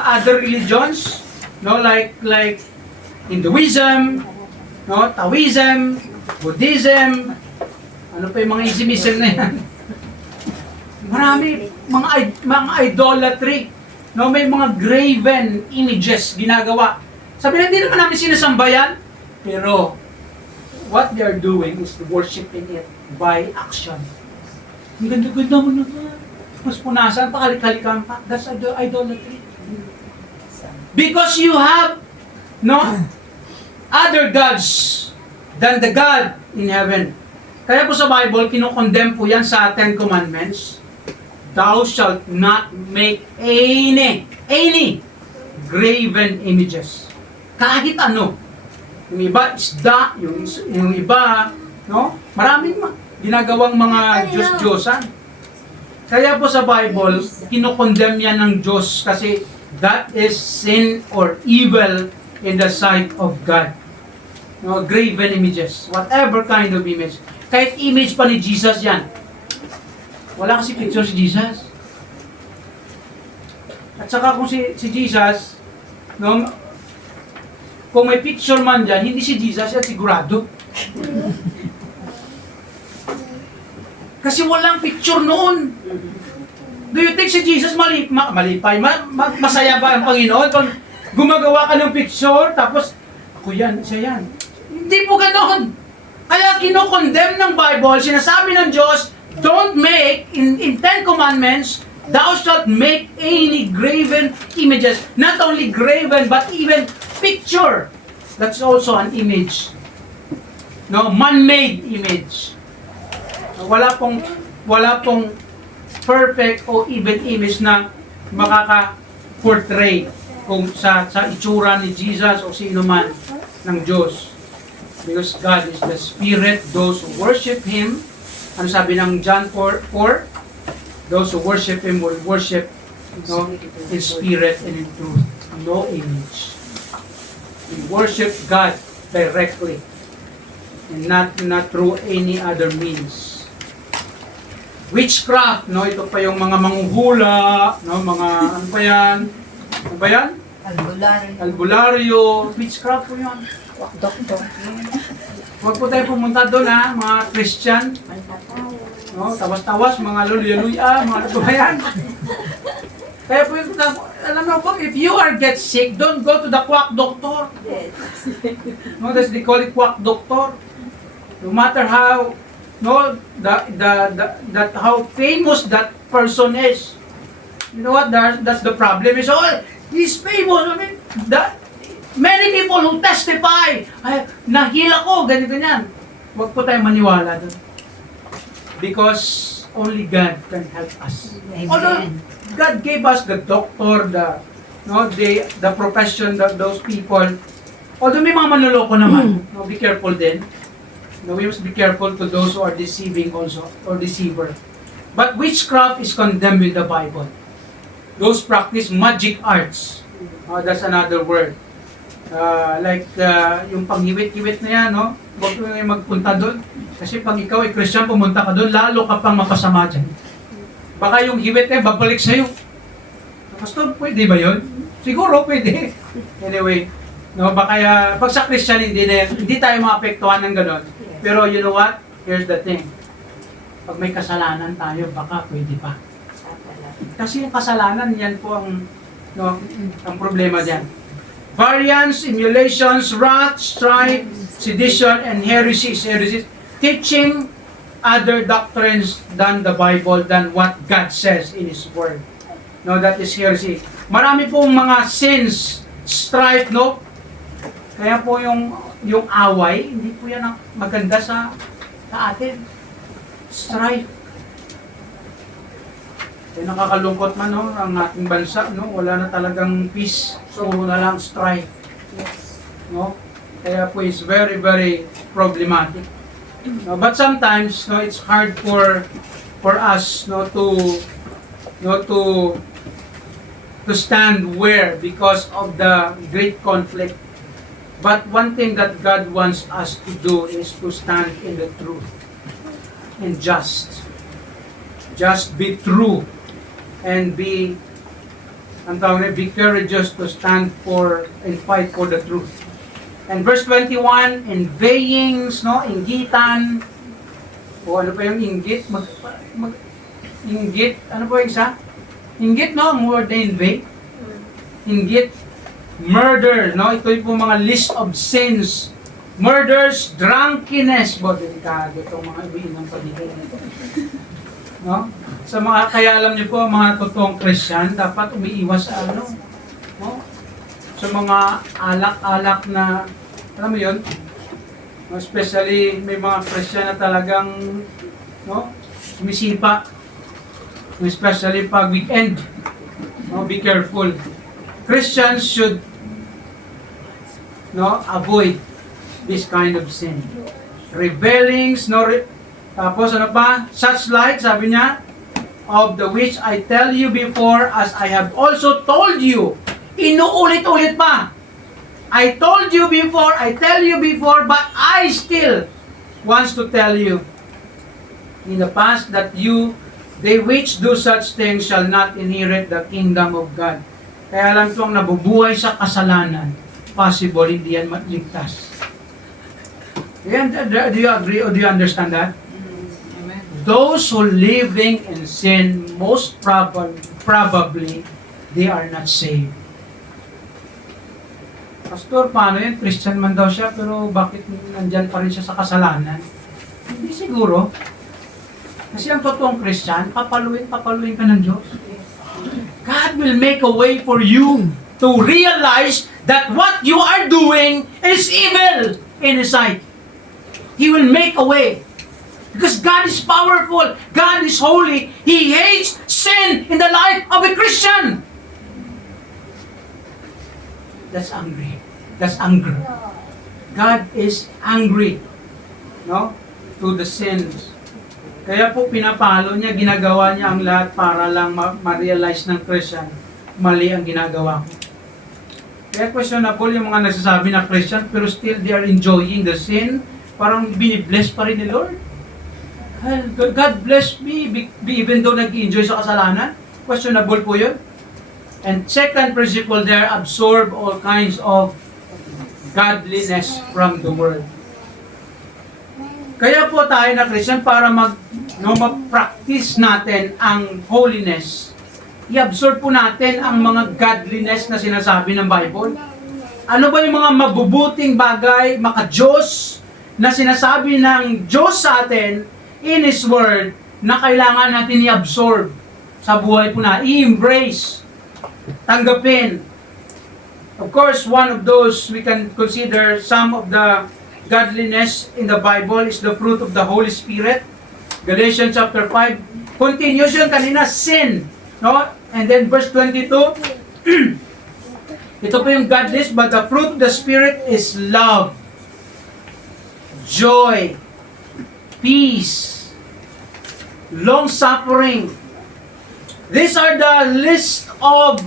other religions, like Hinduism, Taoism, Buddhism, ano pa yung mga ism na yan? Marami mga idolatry. May mga graven images ginagawa. Sabi na, hindi naman namin sinasamba yan. Pero, what they are doing is worshiping it by action. Ang ganda-ganda mo naman. Mas punasan, pakalik-kalikan pa. That's idolatry. Because you have other gods than the God in heaven. Kaya po sa Bible, kinukondemn po yan sa Ten Commandments. Thou shalt not make any graven images. Kahit ano. Yung iba, isda, yung iba, maraming ginagawang mga Diyos-Diyosan. Kaya po sa Bible, kinukondemn yan ng Diyos kasi that is sin or evil in the sight of God. Graven images. Whatever kind of image. Kahit image pa ni Jesus yan. Wala kasi picture si Jesus. At saka kung si Jesus, kung may picture man dyan, hindi si Jesus yan, sigurado. Kasi walang picture noon. Do you think si Jesus malipay? Masaya ba ang Panginoon? Kung gumagawa ka ng picture, tapos, ako yan, siya yan. Hindi po ganoon. Kaya kinokondemn ng Bible, sinasabi ng Diyos, don't make, in Ten Commandments, thou shalt make any graven images. Not only graven, but even picture. That's also an image. Man-made image. Wala pong perfect o even image na makaka-portray kung sa itsura ni Jesus o sino man ng Diyos. Because God is the Spirit, those who worship Him, ano sabi ng John 4:4? Those who worship Him will worship in spirit and in truth. No image. We worship God directly and not through any other means. Witchcraft, ito pa yung mga manghuhula, mga ano pa yan? Ano ba yan? Albularyo. Witchcraft po yun. Doktor. Huwag po tayo pumunta doon mga Christian. Tawas-tawas, mga luya-luya, mga ano ba yan? Kaya po, alam mo po, if you get sick, don't go to the quack doctor. Yes. No, that's they call it quack doctor. No matter how, no, that how famous that person is. You know what? That's the problem. Is he's famous. I mean, many people who testify, ay, nahila ko, ganyan. Huwag po tayong maniwala doon. Because only God can help us. Although God gave us the doctor, the profession, those people. Although may mga manloloko naman, no, be careful din. No, we must be careful to those who are deceiving also, or deceiver. But witchcraft is condemned in the Bible. Those practice magic arts. That's another word. Yung panghiwit-hiwit na yan, no? Huwag mo yung magpunta doon. Kasi pag ikaw ay Christian, pumunta ka doon, lalo ka pang mapasama dyan. Baka yung hiwit babalik sa'yo. Pastor, pwede ba yun? Siguro, pwede. Anyway, no, baka pag sa Christian, hindi tayo maapektuhan ng gano'n. Pero you know what? Here's the thing. Pag may kasalanan tayo, baka pwede pa. Kasi yung kasalanan, yan po ang problema dyan. Variance, emulations, wrath, strife, sedition, and heresies. Teaching other doctrines than the Bible, than what God says in His Word. No, that is heresy. Marami pong mga sins, strife, no? Kaya po yung away, hindi po yan ang maganda sa atin. Strife. Eh, nakakalungkot man, no, ang ating bansa, no, wala na talagang peace, so na lang strife, no, kaya po is very, very problematic. No, but sometimes, no, it's hard for us, no, to stand where because of the great conflict. But one thing that God wants us to do is to stand in the truth and just be true. And be courageous to stand for and fight for the truth. And verse 21, inveighings, no, inggitan, o ano pa yung inggit, inggit, ano po yung isa? Inggit, no, ang word na invade. Inggit, murder, no, ito yung po mga list of sins. Murders, drunkenness, delikado itong mga umiinom pa dito. No? Kaya alam niyo po, mga totoong Christian, dapat umiiwas sa no? Sa mga alak-alak na, alam mo yun, especially may mga Christian na talagang, no, sumisipa, especially pag weekend, no, be careful. Christians should, no, avoid this kind of sin. Rebellings, no, tapos ano pa? Such like, sabi niya, of the which I tell you before, as I have also told you. Inuulit-ulit pa. I told you before, I tell you before, but I still wants to tell you in the past that they which do such things shall not inherit the kingdom of God. Kaya lang itong nabubuhay sa kasalanan, possible hindi yan ligtas. Do you agree or do you understand that? Those who living in sin, most probably, they are not saved. Pastor, paano yun? Christian man daw siya, pero bakit nandyan pa rin siya sa kasalanan? Hindi siguro. Kasi ang totoong Christian, papaluin ka ng Diyos. God will make a way for you to realize that what you are doing is evil in His sight. He will make a way. Because God is powerful. God is holy. He hates sin in the life of a Christian. That's angry. That's anger. God is angry, no, to the sins. Kaya po pinapalo niya, ginagawa niya ang lahat para lang ma-realize ng Christian, mali ang ginagawa ko. Kaya questionable yung mga nagsasabi na Christian, pero still they are enjoying the sin, parang binibless pa rin ni Lord. God bless me, even though nag-enjoy sa kasalanan. Questionable po yun. And second principle there, absorb all kinds of godliness from the world. Kaya po tayo na Christian para ma-practice natin ang holiness. i-absorb po natin ang mga godliness na sinasabi ng Bible. Ano ba yung mga mabubuting bagay, maka-Diyos, na sinasabi ng Diyos sa atin in His Word na kailangan natin i-absorb sa buhay po na, i-embrace, tanggapin. Of course, one of those we can consider some of the godliness in the Bible is the fruit of the Holy Spirit. Galatians chapter 5 continues yun kanina, sin. No? And then verse 22, ito po yung godliness, but the fruit of the Spirit is love, joy, peace, long-suffering. These are the list of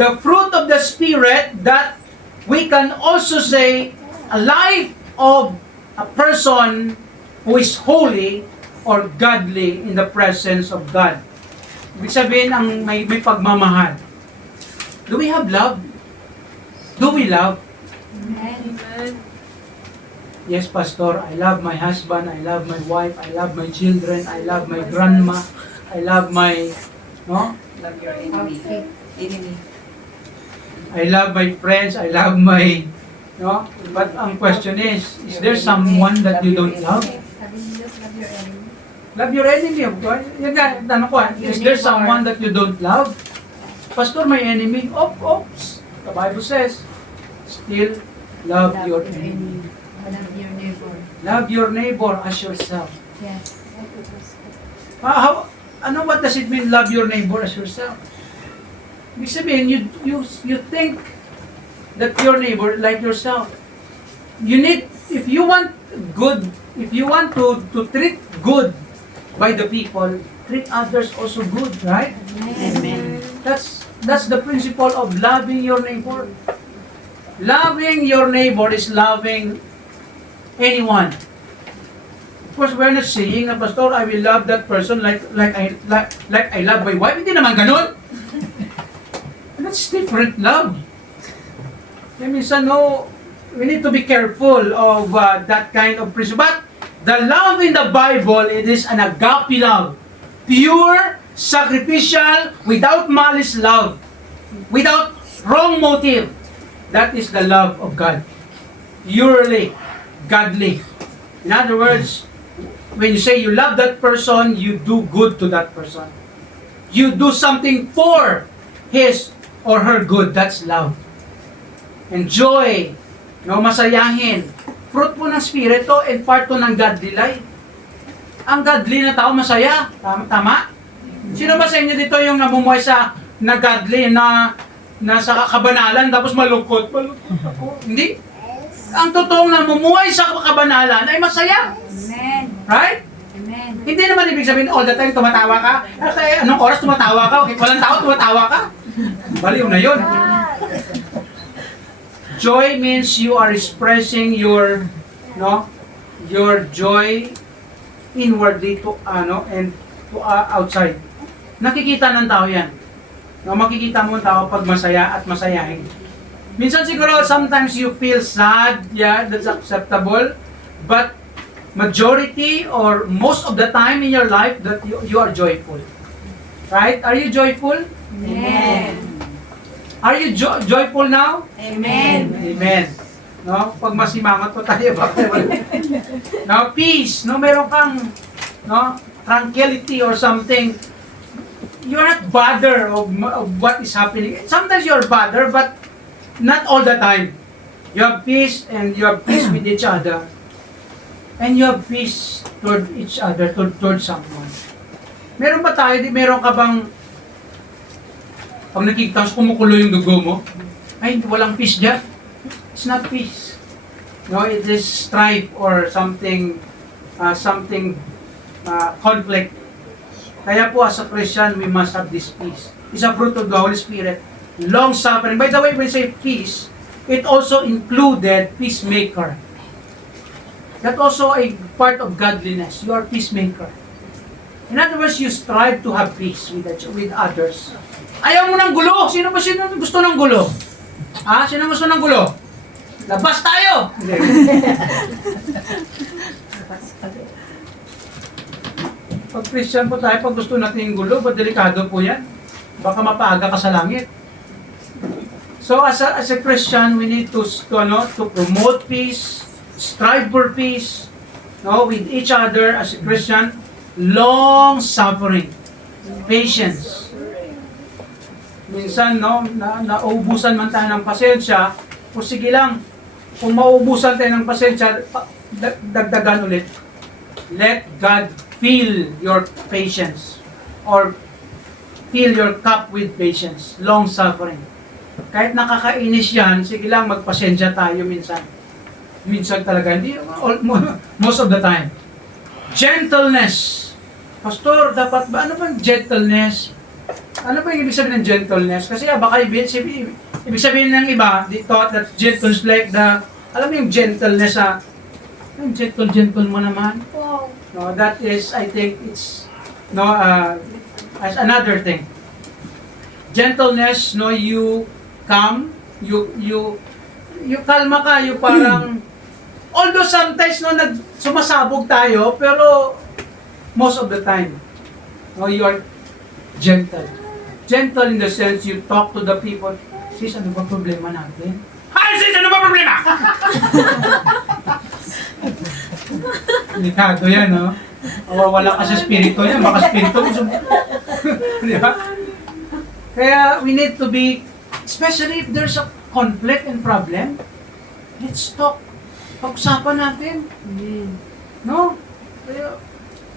the fruit of the Spirit that we can also say a life of a person who is holy or godly in the presence of God. Ibig sabihin, ang may pagmamahal. Do we have love? Do we love? Amen. Yes, Pastor, I love my husband, I love my wife, I love my children, I love my grandma, I love my, no? Love your enemy. Enemy. I love my friends, I love my, no? But ang question is there someone that you don't love? Sabi niyo, love your enemy. Love your enemy, of course. Yung tanong ko, is there someone that you don't love? Pastor, my enemy? Oops. The Bible says, still love your enemy. Love your neighbor. Love your neighbor as yourself. Yes. What does it mean, love your neighbor as yourself? Ibig sabihin, you think that your neighbor like yourself. You need, if you want to treat good by the people, treat others also good, right? Amen. That's the principle of loving your neighbor. Loving your neighbor is loving anyone. Of course, we're not saying na, Pastor, I will love that person like I love my wife. Hindi naman ganun. That's different love. Kaya minsan, no, we need to be careful of that kind of principle. But the love in the Bible, it is an agape love. Pure, sacrificial, without malice love. Without wrong motive. That is the love of God. Purely godly. In other words, when you say you love that person, you do good to that person. You do something for his or her good. That's love. And joy, no, masayahin. Fruit po ng Spirito and part to ng godly life. Ang godly na tao masaya. Tama? Sino ba sa inyo dito yung namumuhay sa na godly na sa kabanalan tapos malungkot? Malungkot ako. Hindi. Ang totoong namumuhay sa kabanalan ay masaya. Amen. Right? Amen. Hindi naman ibig sabihin all the time tumatawa ka. Kaya anong oras tumatawa ka? Okay, walang tao tumatawa ka. Baliw na yun. Joy means you are expressing your joy inwardly to and to outside. Nakikita ng tao 'yan. No, makikita mo ng tao pag masaya at masayahin. Minsan siguro sometimes you feel sad, yeah, that's acceptable, but majority or most of the time in your life that you are joyful. Right? Are you joyful? Amen. Are you joyful now? Amen. Amen. No? Pag masimangot po tayo, no, peace, no, meron kang tranquility or something. You're not bothered of what is happening. Sometimes you're bothered, but not all the time. You have peace and you have peace with each other. And you have peace toward each other, toward someone. Meron ba tayo, meron ka bang pag nakikita mo, kumukulo yung dugo mo, ay, walang peace dyan. It's not peace. No, it is strife or something conflict. Kaya po, as a Christian, we must have this peace. It's a fruit of the Holy Spirit. Long-suffering. By the way, when we say peace, it also included peacemaker. That also a part of godliness. You are peacemaker. In other words, you strive to have peace with others. Ayaw mo ng gulo. Sino gusto ng gulo? Ha? Sino gusto ng gulo? Labas tayo! Pag Christian po tayo, pag gusto natin yung gulo, ba delikado po yan? Baka mapaaga ka sa langit. So as a Christian, we need to promote peace, strive for peace, with each other as a Christian, long suffering, patience. Minsan naubusan man tayo ng pasensya, o sige lang, kung maubusan tayo ng pasensya, dagdagan ulit. Let God fill your patience or fill your cup with patience, long suffering. Kahit nakakainis yan, sige lang, magpasensya tayo minsan. Minsan talaga, hindi, most of the time. Gentleness. Pastor, dapat ba, ano ba gentleness? Ano ba yung ibig sabihin ng gentleness? Kasi baka ibig sabihin ng iba, they thought that gentleness like alam mo yung gentleness yung gentle mo naman. No, that is, I think, it's, as another thing. Gentleness, you calm, you kalma ka, you parang, although sometimes, sumasabog tayo, pero most of the time, you are gentle. Gentle in the sense you talk to the people, sis, ano ba problema natin? Hi, sis, ano ba problema? Delikado yan, no? Wala ka sa spirito yan, baka spirito mo. Di ba? Kaya we need to be, especially if there's a conflict and problem, let's talk. Pag-usapan natin. No? Kaya,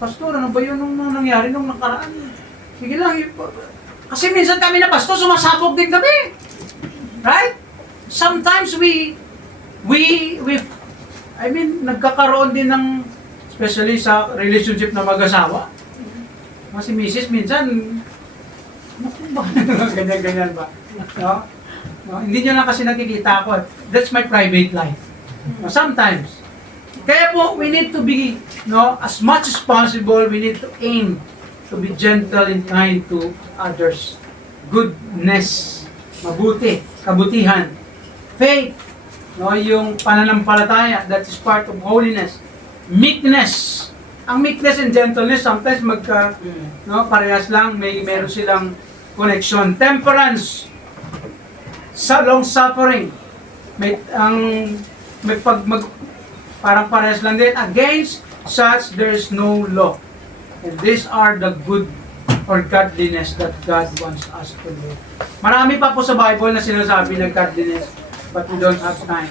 pastor, ano ba yun nung nangyari nung nakaraan? Sige lang, kasi minsan kami na pastor, sumasabog din kami. Right? Sometimes nagkakaroon din ng, especially sa relationship na mag-asawa. Kasi misis, minsan, ganyan-ganyan ba? No, hindi nyo lang kasi nakikita ako. That's my private life. No, sometimes. Kaya po, we need to be, as much as possible, we need to aim to be gentle and kind to others. Goodness, mabuti, kabutihan, faith, yung pananampalataya, that is part of holiness. Meekness. Ang meekness and gentleness, sometimes parehas lang, meron silang connection. Temperance, long suffering, parang parehas lang din. Against such, there is no law. And these are the good or godliness that God wants us to live. Marami pa po sa Bible na sinasabi ng godliness, but we don't have time.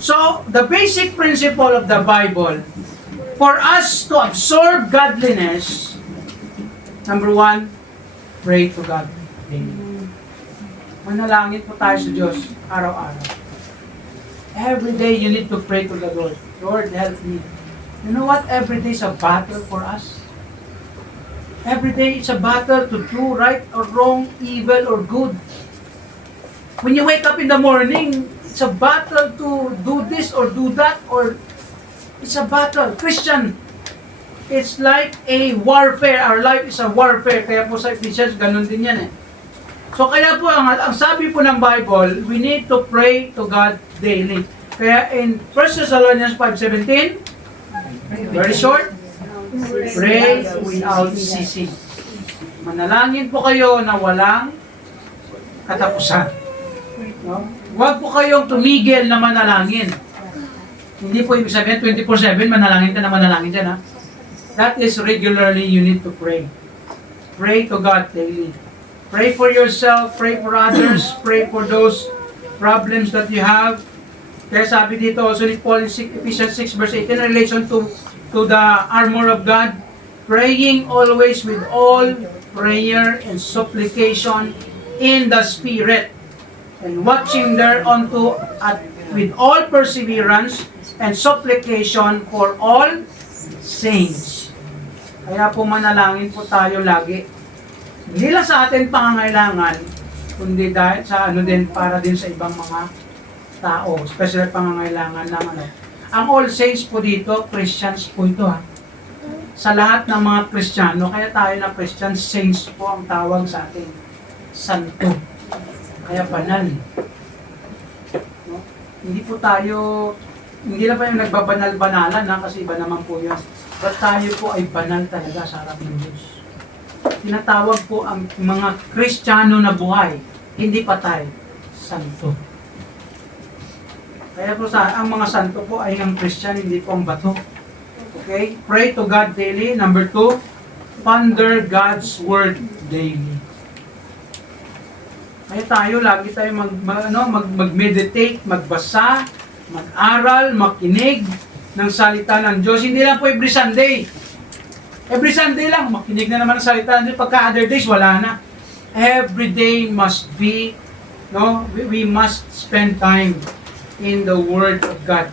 So, the basic principle of the Bible, for us to absorb godliness, number 1, pray to God daily. Manalangin po tayo sa Diyos araw-araw. Every day you need to pray to the Lord. Lord, help me. You know what? Every day is a battle for us. Every day it's a battle to do right or wrong, evil or good. When you wake up in the morning, it's a battle to do this or do that, or it's a battle. Christian, it's like a warfare. Our life is a warfare. Kaya po sa Ephesians, ganun din yan eh. So kaya po, ang sabi po ng Bible, we need to pray to God daily. Kaya in 1 Thessalonians 5:17, very short, pray without ceasing. Manalangin po kayo na walang katapusan. No? Huwag po kayong tumigil na manalangin. Hindi po ibig sabihin 24/7 manalangin ka na manalangin dyan, ha? That is regularly you need to pray. Pray to God daily. Pray for yourself, pray for others, pray for those problems that you have. Kaya sabi dito also ni Paul in Ephesians 6 verse 8 in relation to the armor of God, praying always with all prayer and supplication in the Spirit, and watching thereunto with all perseverance and supplication for all saints. Kaya po manalangin po tayo lagi. Hindi lang sa atin pangangailangan, kundi dahil sa din para din sa ibang mga tao, especially pangangailangan ng Ang all saints po dito, Christians po ito, ha. Sa lahat ng mga Kristiyano, kaya tayo na Christian, saints po ang tawag sa atin. Santo. Kaya banal. No? Hindi lang pa yung nagbabanal-banalan, ha, kasi iba naman po yan. But tayo po ay banal talaga sa harap ng Diyos. tinatawag po ang mga Kristiyano na buhay, hindi patay, santo. Kaya po ang mga santo po ay ang Christian, hindi po ang bato. Okay? Pray to God daily. Number 2, ponder God's Word daily. Kaya tayo, lagi tayo mag-meditate, magbasa, mag-aral, makinig ng salita ng Diyos. Hindi lang po every Sunday. Every Sunday lang, makinig na naman ng salita ng Diyos. Pagka other days, wala na. Every day must be, we must spend time in the Word of God.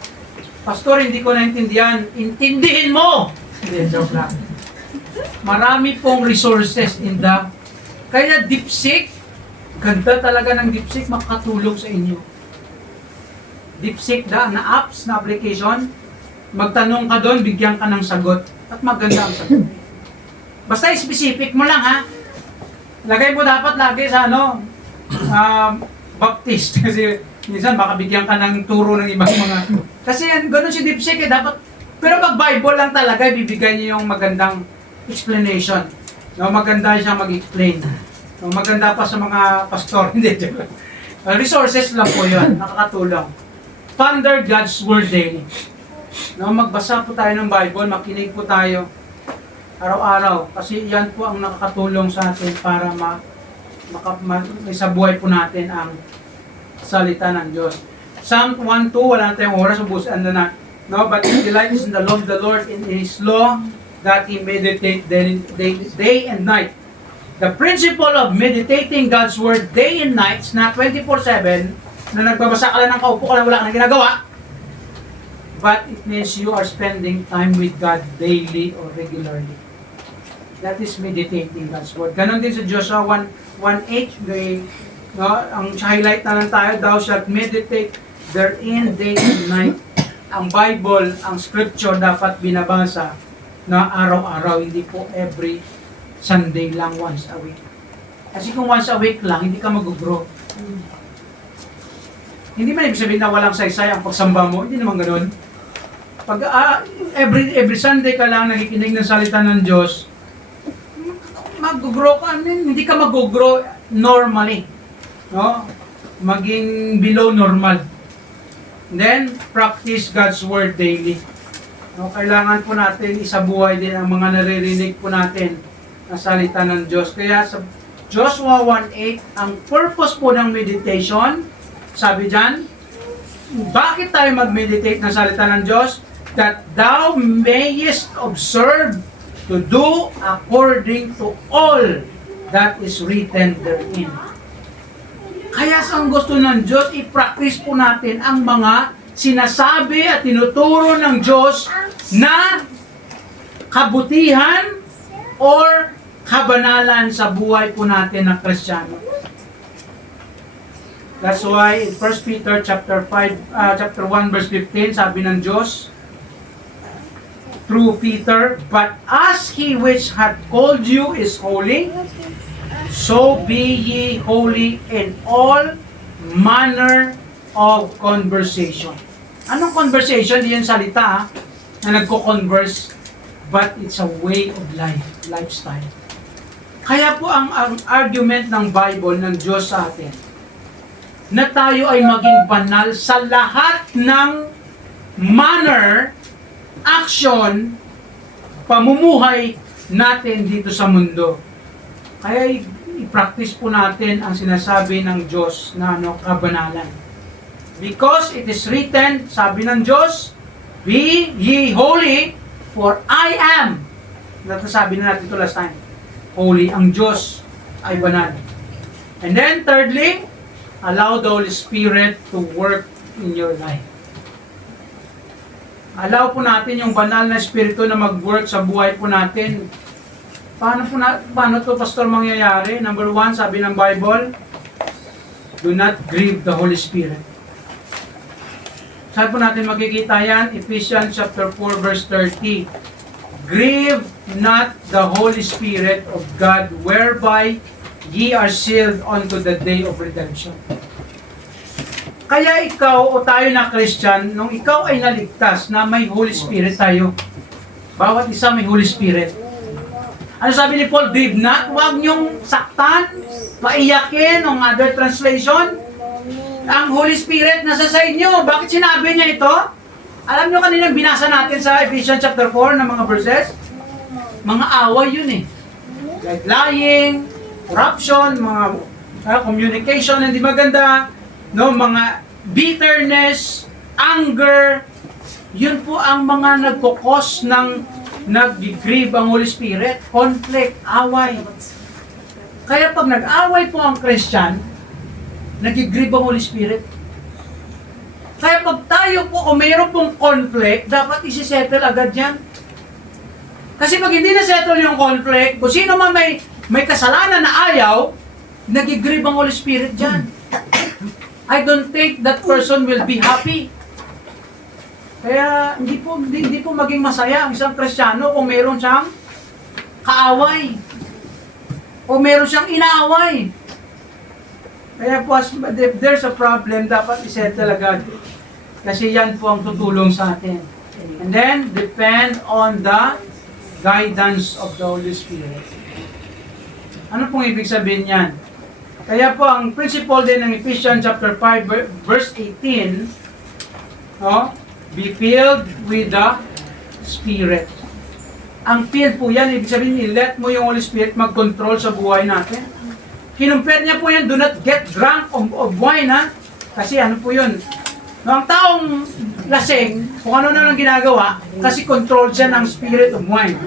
Pastor, hindi ko naintindihan. Intindihin mo! Hindi, joke lang. Marami pong resources in the... Kaya DeepSeek, ganda talaga ng DeepSeek, makakatulong sa inyo. DeepSeek na apps, na application, magtanong ka doon, bigyan ka ng sagot. At maganda ang sagot. Basta specific mo lang, ha? Lagay mo dapat lagi sa Baptist. Kasi minsan baka bigyan ka ng turo ng ibang mga... Kasi ganun si DeepSeek dapat... Pero pag Bible lang talaga, bibigyan niyo yung magandang explanation. Maganda siya mag-explain. Maganda pa sa mga pastor. Hindi, resources lang po yun. Nakakatulong. Ponder God's Word daily. Magbasa po tayo ng Bible, makinig po tayo araw-araw. Kasi yan po ang nakakatulong sa atin para sa buhay po natin ang salita ng Diyos. Psalm 1:2, wala na tayong oras, ubusan na. But he delights in the law of the Lord, in His law, that he meditate day and night. The principle of meditating God's Word day and night, not 24/7, na nagbabasa ka lang ng kaupo ka lang, wala ka na ginagawa. But it means you are spending time with God daily or regularly. That is meditating God's Word. Ganon din sa Joshua 1:8, ang highlight na lang tayo, thou shalt meditate therein day and night. Ang Bible, ang Scripture dapat binabasa na araw-araw, hindi po every Sunday lang, once a week. Kasi kung once a week lang, hindi ka mag-grow. Hindi man ibig sabihin na walang saysay ang pagsamba mo, hindi naman ganoon. Pag every Sunday ka lang nakikinig ng salita ng Diyos, mag-grow ka, hindi ka mag-grow normally. Maging below normal. Then, practice God's Word daily. Kailangan po natin isabuhay din ang mga naririnig po natin na salita ng Diyos. Kaya sa Joshua 1:8, ang purpose po ng meditation, sabi dyan, bakit tayo mag-meditate ng salita ng Diyos? That thou mayest observe to do according to all that is written therein. Kaya sa gusto ng Diyos, i-practice po natin ang mga sinasabi at tinuturo ng Diyos na kabutihan or kabanalan sa buhay po natin ng Kristiyano. That's why in 1 Peter chapter 1 verse 15, sabi ng Diyos through Peter, but as he which hath called you is holy, so be ye holy in all manner of conversation. Anong conversation? Di yan salita na nagko-converse, but it's a way of life, lifestyle. Kaya po ang argument ng Bible, ng Diyos sa atin, na tayo ay maging banal sa lahat ng manner, action, pamumuhay natin dito sa mundo. Kaya i-practice po natin ang sinasabi ng Diyos na kabanalan. Because it is written, sabi ng Diyos, be ye holy, for I am. Sabi na natin ito last time. Holy, ang Diyos ay banal. And then thirdly, allow the Holy Spirit to work in your life. Allow po natin yung banal na Espiritu na mag-work sa buhay po natin. Paano to, Pastor, mangyayari? Number 1, sabi ng Bible, do not grieve the Holy Spirit. Saan po natin makikita yan? Ephesians chapter 4 verse 30. Grieve not the Holy Spirit of God, whereby ye are sealed unto the day of redemption. Kaya ikaw o tayo na Christian, nung ikaw ay naligtas na may Holy Spirit tayo, bawat isa may Holy Spirit. Ano sabi ni Paul? Did not, huwag niyong saktan, paiyakin, ang other translation. Ang Holy Spirit nasa sa inyo. Bakit sinabi niya ito? Alam niyo kanina binasa natin sa Ephesians chapter 4 ng mga verses? Mga away yun eh. Like lying, corruption, mga communication hindi maganda, no, mga bitterness, anger, yun po ang mga nagkukos ng nag-grieve ang Holy Spirit, conflict, away. Kaya pag nag-away po ang Christian, nag-grieve ang Holy Spirit. Kaya pag tayo po, kung mayroon pong conflict, dapat isi-settle agad yan. Kasi pag hindi na-settle yung conflict, kung sino man may kasalanan na ayaw, nag-grieve ang Holy Spirit dyan. I don't think that person will be happy. Kaya hindi po maging masaya ang isang Kristiyano kung meron siyang kaaway o meron siyang inaaway. Kaya po, if there's a problem, dapat isettle agad. Kasi yan po ang tutulong sa atin. And then, depend on the guidance of the Holy Spirit. Ano pong ibig sabihin yan? Kaya po, ang principle din ng Ephesians chapter 5, verse 18, no? Be filled with the Spirit. Ang filled po yan, ibig sabihin, let mo yung Holy Spirit mag-control sa buhay natin. Kinumpir niya po yan, do not get drunk of wine, ha? Kasi ano po yun? No, ang taong lasing, kung ano na lang ginagawa, kasi controlled siya ng spirit of wine.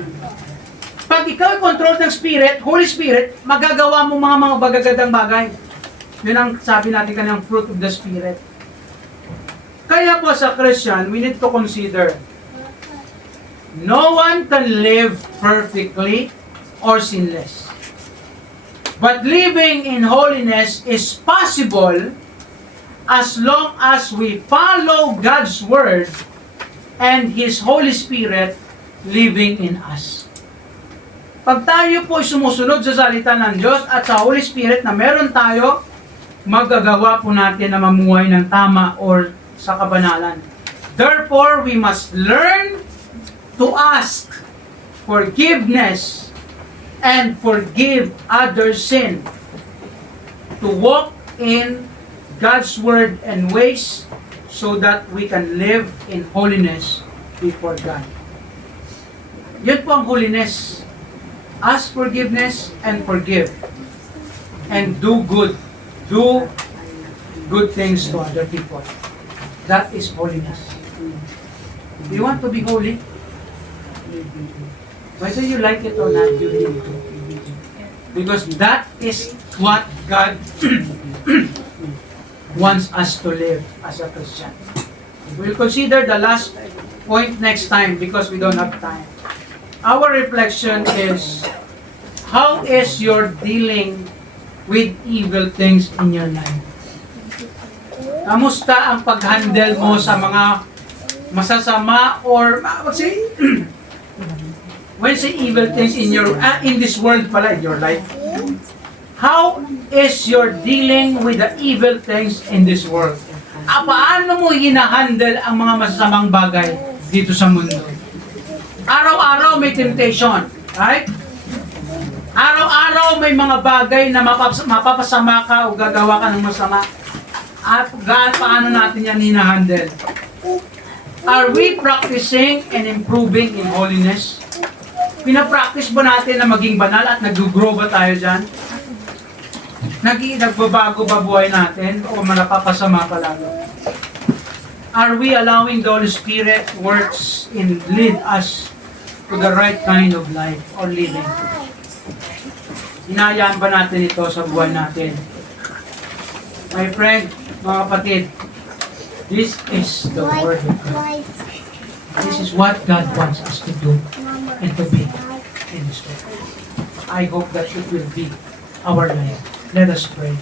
Pag ikaw ay controlled ng Spirit, Holy Spirit, magagawa mo mga bagagandang bagay. Yun ang sabi natin kanang fruit of the Spirit. Kaya po sa Christian, we need to consider, no one can live perfectly or sinless. But living in holiness is possible as long as we follow God's Word and His Holy Spirit living in us. Pag tayo po sumusunod sa salita ng Diyos at sa Holy Spirit na meron tayo, magagawa po natin na mamuhay ng tama or sa kabanalan. Therefore, we must learn to ask forgiveness and forgive others' sin. To walk in God's Word and ways so that we can live in holiness before God. Yun po ang holiness. Ask forgiveness and forgive. And do good. Do good things to other people. That is holiness. Do you want to be holy? Whether you like it or not, you need to. Because that is what God wants us to live as a Christian. We'll consider the last point next time because we don't have time. Our reflection is, how is your dealing with evil things in your life? Kamusta ang pag-handle mo sa mga masasama or when say evil things in your in this world pala, in your life? How is your dealing with the evil things in this world? Paano mo hinahandle ang mga masasamang bagay dito sa mundo? Araw-araw may temptation, right? Araw-araw may mga bagay na mapapasama ka o gagawa ka ng masama. At paano natin yan hinahandle? Are we practicing and improving in holiness? Pinapractice ba natin na maging banal at nag-grow ba tayo dyan? Nagbabago ba buhay natin o napapasama pa lalo? Are we allowing the Holy Spirit works in lead us to the right kind of life or living? Hinayaan ba natin ito sa buhay natin? My friend, mga kapatid, this is the Word of God. This is what God wants us to do and to be in this world. I hope that it will be our life. Let us pray.